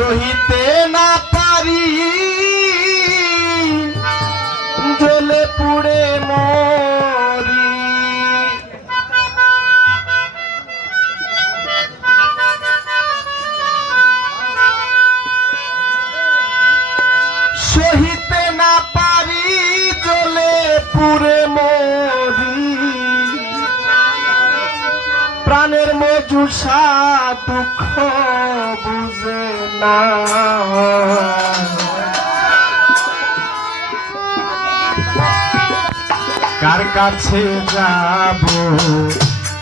সহিতে না পারি। জ্বলে পুড়ে মরি প্রাণের মজুষা দুঃখ বুঝে না। কার কাছে যাব,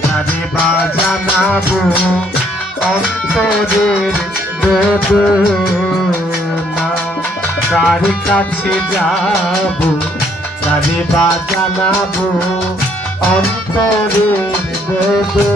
কারে বা জানাব, অন্তরের বেদনা। কার কাছে যাব, কারে বা জানাব অন্তরের বেদনা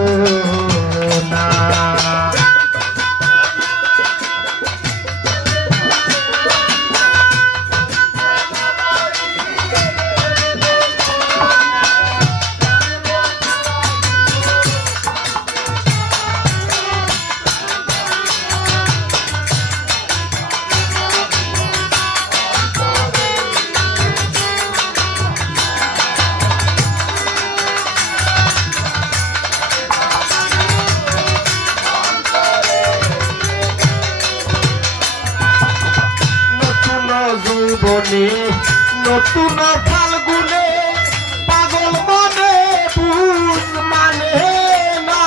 যৌবনে নতুন ফাল্গুনে পাগল মনে বুঝ মানে না।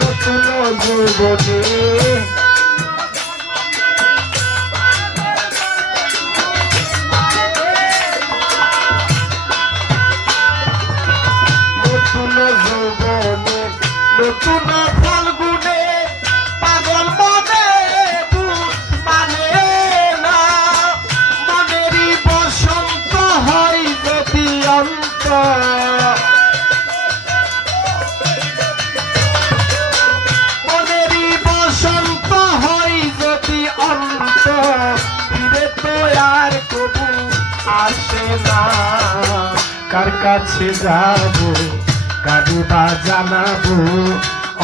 নতুন যৌবনে নতুন কাছে যাব কারু বা জানাব,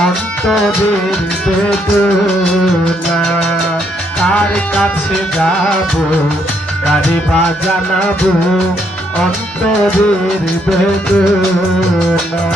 অন্তরের বেদনা। কার কাছে যাব কারে বা জানাব, অন্তরের বেদনা।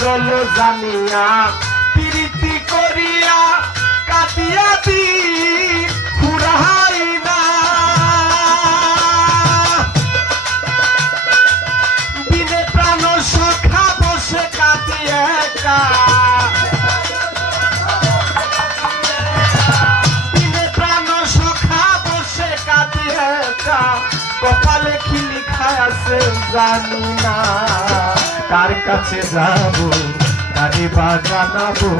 সরল জানিয়া, প্রীতি করিয়া কাটিয়া দি, ফুরাই না। দিনে প্রাণ কপালে কি লিখা আছে জানি না। কার কাছে যাব কারে বাজানাবো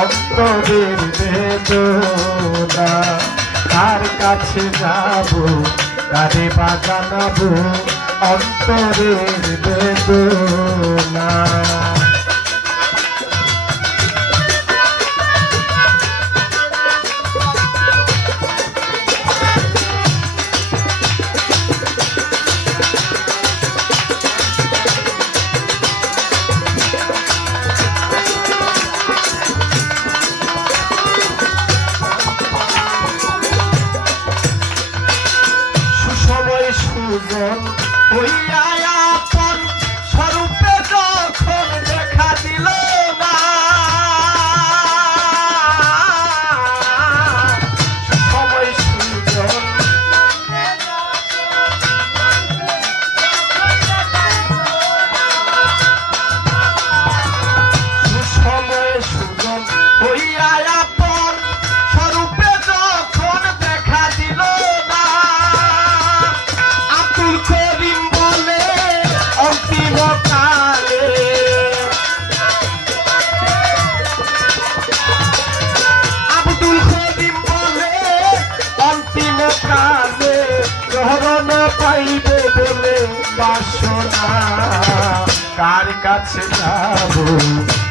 অন্তরের বেদনা। কার কাছে যাব কারে বাজানাবো অন্তরের বেদনা। Oi! বাসনা কার কাছে যাব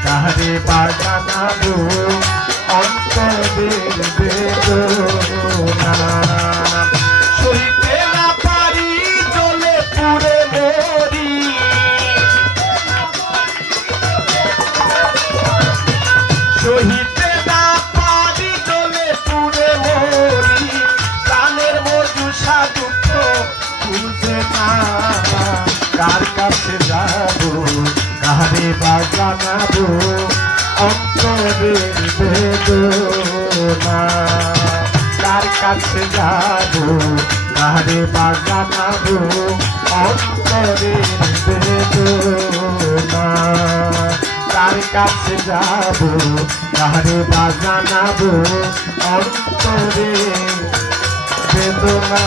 কারে বাজানাবো অন্তরের বেদনা। জানাব, অন্তরের বেদনা। কার কাছে যাব, কারে বা জানাব, অন্তরের বেদনা। কার কাছে যাব, কারে বা জানাব অন্তরে বেদনা।